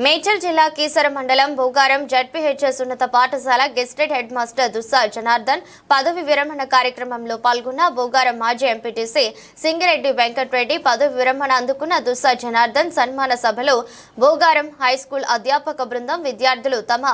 మేడ్చల్ జిల్లా కీసర మండలం భూగారం జడ్పీహెచ్ఎస్ ఉన్నత పాఠశాల gazetted head master Dussa Janardhan పదవి విరమణ కార్యక్రమంలో పాల్గొన్న భూగారం మాజీ ఎంపీటీసీ సింగిరెడ్డి వెంకట్రెడ్డి పదవి విరమణ అందుకున్న దుస్సా జనార్దన్ సన్మాన సభలో భూగారం హైస్కూల్ అధ్యాపక బృందం విద్యార్థులు తమ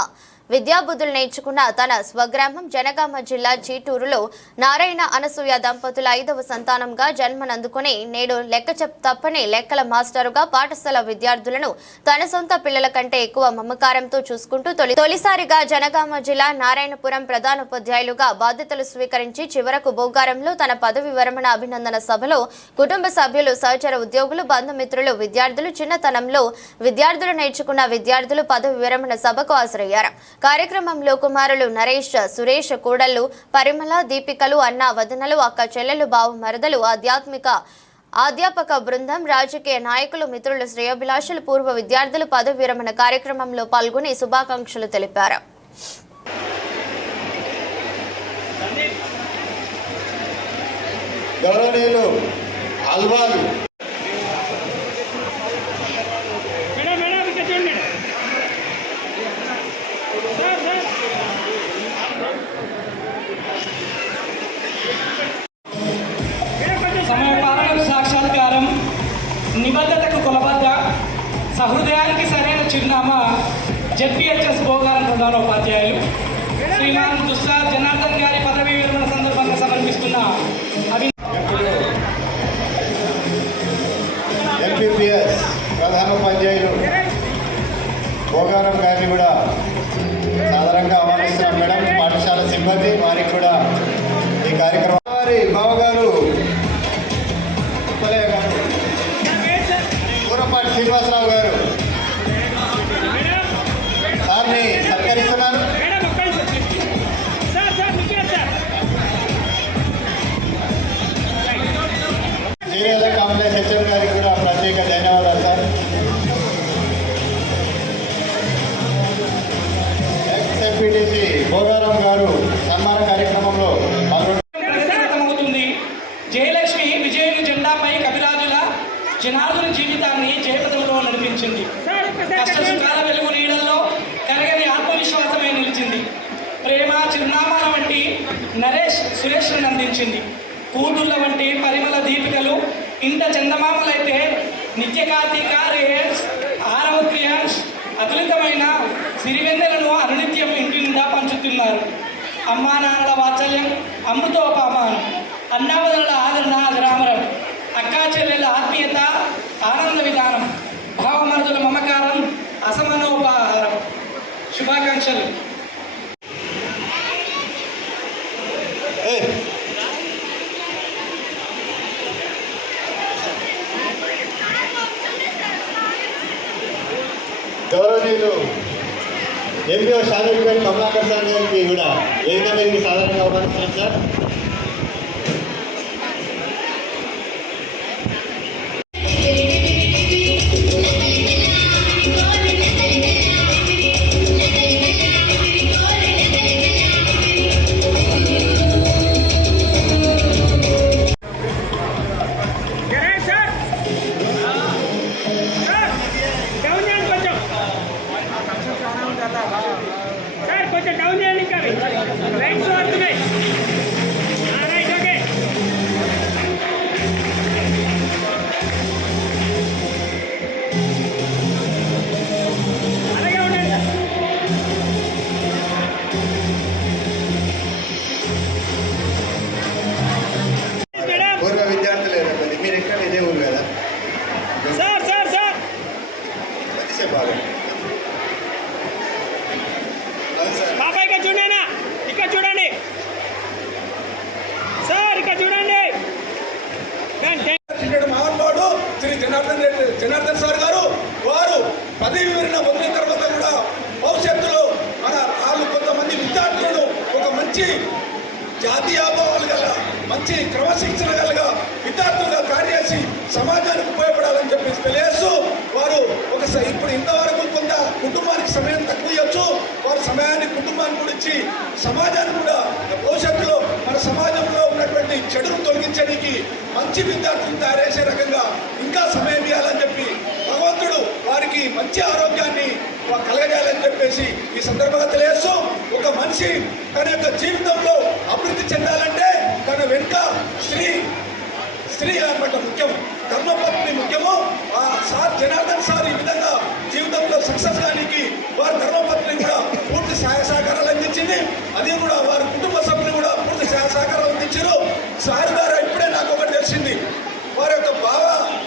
విద్యాబుద్ధులు నేర్చుకున్న తన స్వగ్రామం జనగామ జిల్లా చీటూరులో నారాయణ అనసూయ దంపతుల ఐదవ సంతానంగా జన్మనందుకుని నేడు లెక్క చెప్ తప్పని లెక్కల మాస్టరుగా పాఠశాల విద్యార్థులను తన సొంత పిల్లల కంటే ఎక్కువ మమకారంతో చూసుకుంటూ తొలి తొలిసారిగా జనగామ జిల్లా నారాయణపురం ప్రధానోపాధ్యాయులుగా బాధ్యతలు స్వీకరించి చివరకు బోగారంలో తన పదవి విరమణ అభినందన సభలో కుటుంబ సభ్యులు సహచర ఉద్యోగులు బంధుమిత్రులు విద్యార్థులు చిన్నతనంలో విద్యార్థులు నేర్చుకున్న విద్యార్థులు పదవి విరమణ సభకు హాజరయ్యారు. కార్యక్రమంలో కుమారులు నరేష్ సురేష్ కోడళ్ళు పరిమళ దీపికలు అన్న వదనలు అక్క చెల్లెలు బావు మరదలు ఆధ్యాత్మిక అధ్యాపక బృందం రాజకీయ నాయకులు మిత్రులు శ్రేయోభిలాషులు పూర్వ విద్యార్థులు పదవి విరమణ కార్యక్రమంలో పాల్గొని శుభాకాంక్షలు తెలిపారు. గౌరవనీయులు అల్వాలు హృదయానికి సరైన చిరునామా జెడ్పిహెచ్ఎస్ భోగారం ఉపాధ్యాయులు. విజయలక్ష్మి విజయుని జెండాపై కవిరాజుల జనార్దుని జీవితాన్ని జయపథంలో నడిపించింది. కష్ట సుఖాల వెలుగు నీడల్లో కరగని ఆత్మవిశ్వాసమై నిలిచింది. ప్రేమ చిరునామాల వంటి నరేష్ సురేష్ను అందించింది. కూతుళ్ళ వంటి పరిమళ దీపికలు ఇంత చందమామలైతే నిత్య కార్తీక రేయన్స్ ఆరవ క్రియాన్స్ అతులితమైన సిరివెన్నెలను అనునిత్యం ఇంటి నిండా పంచుతున్నారు. అమ్మా నాన్నల వాత్సల్యం అమ్ముతో పామాను. ఆదరణ అజరామరం అక్కా చెల్లెల ఆత్మీయత ఆనంద విధానం భావమరుదుల మమకారం అసమనోపహారం శుభాకాంక్షలు ఏయ్, గౌరవనీయులు ఎంపీఓ షాదీపేట కమలాకర్ సార్ గారికి కూడా వేదిక మీదకి సాధారణంగా ఆహ్వానిస్తున్నాం సార్ మంచి క్రమశిక్షణ గల విద్యార్థులుగా కార్యచేసి సమాజానికి ఉపయోగపడాలని చెప్పేసి తెలియజేస్తూ వారు ఒక ఇప్పుడు ఇంతవరకు కొంత కుటుంబానికి సమయం తక్కువ ఇవ్వచ్చు. వారు సమయాన్ని కుటుంబానికి కూడా ఇచ్చి సమాజానికి కూడా భవిష్యత్తులో మన సమాజంలో ఉన్నటువంటి చెడును తొలగించడానికి మంచి విద్యార్థులు తయారేసే రకంగా ఇంకా సమయం ఇవ్వాలని చెప్పి భగవంతుడు వారికి మంచి ఆరోగ్యాన్ని కలగజేయాలని చెప్పేసి ఈ సందర్భంగా తెలియస్తూ ఒక మనిషి తన యొక్క జీవితంలో అభివృద్ధి చెందాలంటే స్త్రీ అన్నమాట ముఖ్యం ధర్మపత్ని ముఖ్యము. ఆ సార్ జనార్దన్ సార్ ఈ విధంగా జీవితంలో సక్సెస్ కానికి వారి ధర్మపత్ని కూడా పూర్తి సహాయ సహకారాలు అందించింది. అది కూడా వారి కుటుంబ సభ్యులు కూడా పూర్తి సహాయ సహకారాలు అందించారు. సార్ ద్వారా ఇప్పుడే నాకు ఒకటి తెలిసింది. వారి యొక్క బావ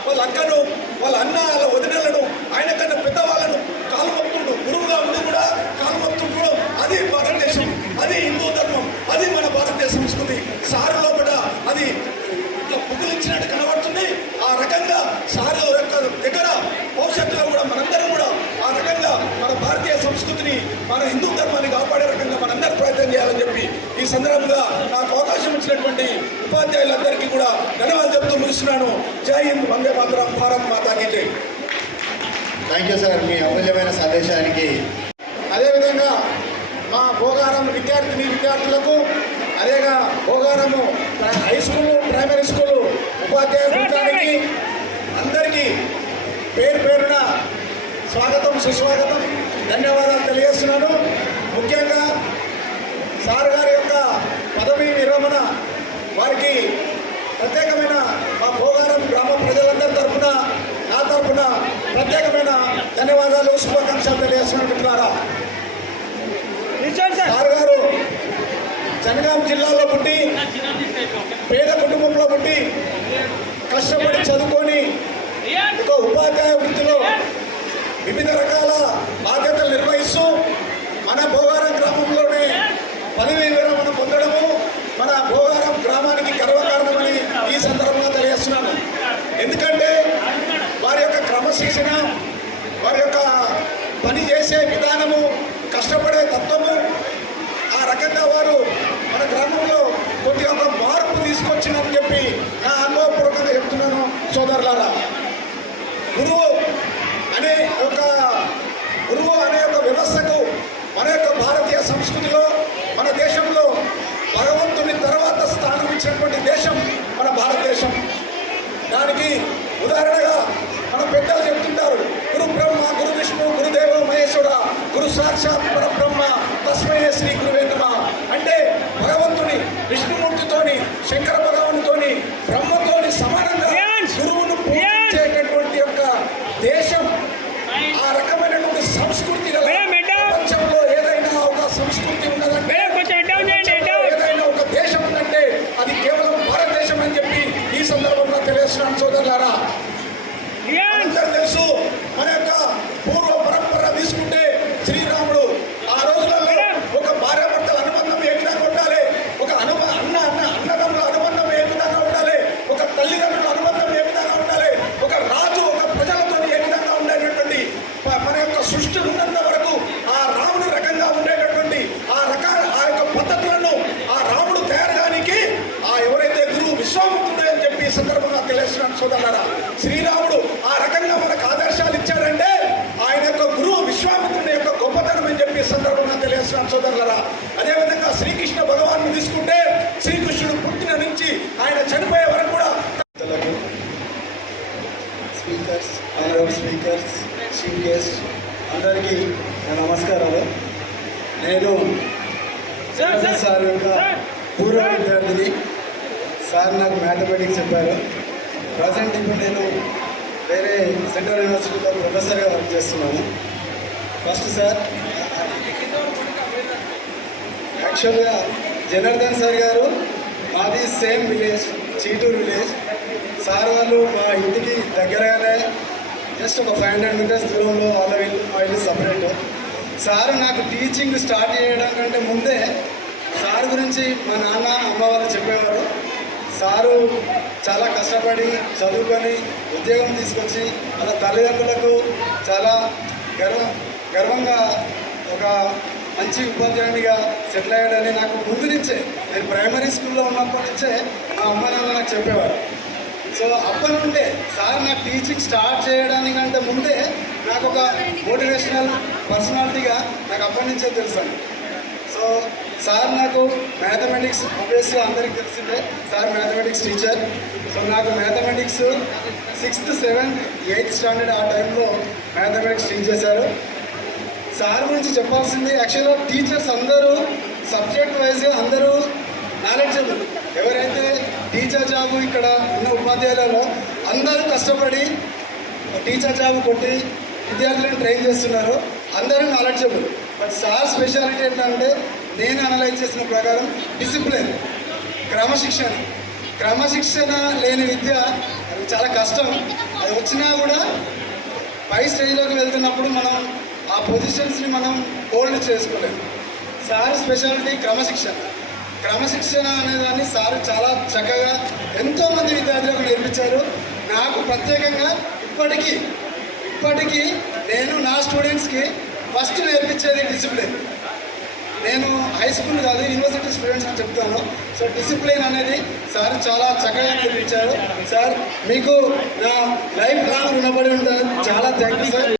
వాళ్ళ అక్కను వాళ్ళ అన్న వాళ్ళ వదినలను ఆయన కన్నా పెద్దవాళ్ళను కాలు మొక్తుండు గురువుగా ఉండి కూడా కాలు మొక్తుండ్రు అది భారతదేశం అది హిందూ ధర్మం అది మన భారతదేశ సంస్కృతి సారు లోపల అది ఇట్లా పుట్టులిచ్చినట్టు కనబడుతుంది ఆ రకంగా సారు యొక్క దగ్గర భవిష్యత్తులో కూడా మనందరం కూడా ఆ రకంగా మన భారతీయ సంస్కృతిని మన హిందూ ధర్మాన్ని కాపాడే రకంగా మనందరం ప్రయత్నం చేయాలని చెప్పి ఈ సందర్భంగా నాకు అవకాశం ఇచ్చినటువంటి ఉపాధ్యాయులందరికీ కూడా ధన్యవాదాలు చెప్తూ ముగిస్తున్నాను. జై హింద్ వందే మాత్రం భారత్ మాతాకి జై. థ్యాంక్ యూ సార్ మీ అమూల్యమైన సందేశానికి. అదేవిధంగా మా భోగారం విద్యార్థిని విద్యార్థులకు అదేగా భోగారము హై స్కూల్ ప్రైమరీ స్కూల్ ఉపాధ్యాయ బృందానికి అందరికీ పేరు పేరున స్వాగతం సుస్వాగతం ధన్యవాదాలు తెలియజేస్తున్నాను. ముఖ్యంగా సార్ గారి పదవి విరమణ వారికి ప్రత్యేకమైన మా భోగారం గ్రామ ప్రజలందరి తరపున నా తరపున ప్రత్యేకమైన ధన్యవాదాలు శుభాకాంక్షలు సార్. సార్ గారు జనగాం జిల్లాలో పుట్టి పేద కుటుంబంలో పుట్టి కష్టపడి చదువుకొని ఒక ఉపాధ్యాయ వృత్తిలో వివిధ రకాల బాధ్యతలు నిర్వహిస్తూ మన భోగారం గ్రామంలోనే పదవి విరమణ పొందడము మన భోగారం గ్రామానికి గర్వకారణమని ఈ సందర్భంగా తెలియజేస్తున్నాను ఎందుకంటే వారి యొక్క క్రమశిక్షణ వారి యొక్క పని చేసే విధానము కష్టపడే తత్వము ఆ రకంగా వారు మన గ్రామంలో కొద్దిగా ఒక మార్పు తీసుకొచ్చిందని చెప్పి నా అనుభవపూర్వకంగా చెప్తున్నాను సోదరులారా గురువు అనే ఒక గురువు అనే ఒక వ్యవస్థకు మన యొక్క భారతీయ సంస్కృతిలో మన దేశంలో భగవంతుని తర్వాత స్థానం దేశం మన భారతదేశం. దానికి ఉదాహరణగా మన పెద్దలు చెప్తుంటారు గురు బ్రహ్మ గురు విష్ణు గురుదేవ మహేశ్వర గురు సాక్షాత్ పరబ్రహ్మ తస్మయ శ్రీ సందర్భంగా తెలియజేస్తున్నాను సోదరులారా అందరూ తెలుసు మన యొక్క పూర్వ పరంపర తీసుకుంటే శ్రీరాముడు ఆ రోజులలో ఒక భార్యాభర్తల అనుబంధం ఏ విధంగా ఉండాలి ఒక అనుబ అన్న అన్న అన్నదమ్ముల అనుబంధం ఏ విధంగా ఉండాలి ఒక తల్లిదండ్రుల అనుబంధం ఏ విధంగా ఉండాలి ఒక రాజు ఒక ప్రజలతో ఏ విధంగా ఉండేటటువంటి మన యొక్క సృష్టి ఉన్నంత సోదరులారా శ్రీరాముడు ఆ రకంగా మనకు ఆదర్శాలు ఇచ్చాడంటే ఆయన యొక్క గురువు విశ్వామిత్రుని యొక్క గొప్పతనం అని చెప్పి ఈ సందర్భంగా తెలియజేస్తున్నాను సోదరులారా. అదేవిధంగా శ్రీకృష్ణ భగవాన్ని తీసుకుంటే శ్రీకృష్ణుడు పుట్టిన నుంచి ఆయన చనిపోయే వరకు కూడా speakers honourable speakers chief guest అందరికీ నమస్కారాలు. నేను సార్ యొక్క పూర్వ విద్యార్థిని. సార్ నాకు మ్యాథమెటిక్స్ చెప్పారు. ప్రజెంట్ ఇప్పుడు నేను వేరే సెంట్రల్ యూనివర్సిటీలో ప్రొఫెసర్గా వర్క్ చేస్తున్నాను. ఫస్ట్ సార్ యాక్చువల్గా జనార్దన్ సార్ గారు మాది same village Cheeturu village sir వాళ్ళు మా ఇంటికి దగ్గరగానే జస్ట్ ఒక ఫైవ్ హండ్రెడ్ మీటర్స్ దూరంలో వాళ్ళ ఇల్లు మా ఇల్లు సపరేట్ సార్ నాకు టీచింగ్ స్టార్ట్ చేయడం కంటే ముందే సార్ గురించి మా నాన్న అమ్మ వాళ్ళు చెప్పేవారు. సారు చాలా కష్టపడి చదువుకొని ఉద్యోగం తీసుకొచ్చి వాళ్ళ తల్లిదండ్రులకు చాలా గర్వ గర్వంగా ఒక మంచి ఉపాధ్యాయునిగా సెటిల్ అయ్యాడని నాకు ముందు నుంచే నేను ప్రైమరీ స్కూల్లో ఉన్నప్పటి నుంచే మా అమ్మ నాన్న నాకు చెప్పేవారు. సో అప్పటి నుండే సార్ నాకు టీచింగ్ స్టార్ట్ చేయడానికంటే ముందే నాకు ఒక మోటివేషనల్ పర్సనాలిటీగా నాకు అప్పటి నుంచే తెలుసు సో సార్ నాకు మ్యాథమెటిక్స్ ఆబ్వియస్గా అందరికీ తెలిసిందే. సార్ మ్యాథమెటిక్స్ టీచర్ సో నాకు mathematics sixth seventh eighth standard ఆ టైంలో మ్యాథమెటిక్స్ టీచ్ చేశారు. సార్ గురించి చెప్పాల్సింది యాక్చువల్గా టీచర్స్ అందరూ సబ్జెక్ట్ వైజ్గా అందరూ నాలెడ్జబుల్ ఎవరైతే టీచర్ జాబ్ ఇక్కడ ఉన్న ఉపాధ్యాయులలో అందరూ కష్టపడి టీచర్ జాబ్ కొట్టి విద్యార్థులను ట్రైన్ చేస్తున్నారు అందరూ నాలెడ్జబుల్ బట్ సార్ స్పెషాలిటీ ఏంటంటే నేను అనలైజ్ చేసిన ప్రకారం డిసిప్లిన్ క్రమశిక్షణ. క్రమశిక్షణ లేని విద్య అది చాలా కష్టం. అది వచ్చినా కూడా పై స్టేజ్లోకి వెళ్తున్నప్పుడు మనం ఆ పొజిషన్స్ని మనం హోల్డ్ చేసుకోలేము సార్ స్పెషాలిటీ క్రమశిక్షణ. క్రమశిక్షణ అనేదాన్ని సార్ చాలా చక్కగా ఎంతోమంది విద్యార్థులకు నేర్పించారు. నాకు ప్రత్యేకంగా ఇప్పటికీ ఇప్పటికీ నేను నా స్టూడెంట్స్కి ఫస్ట్ నేర్పించేది డిసిప్లిన్. నేను హై స్కూల్ కాదు యూనివర్సిటీ స్టూడెంట్స్కి చెప్తాను. సో డిసిప్లిన్ అనేది సార్ చాలా చక్కగా నేర్పించారు. సార్ మీకు నా లైఫ్ లాంగ్ రుణపడి ఉంటాను. చాలా థ్యాంక్ యూ సార్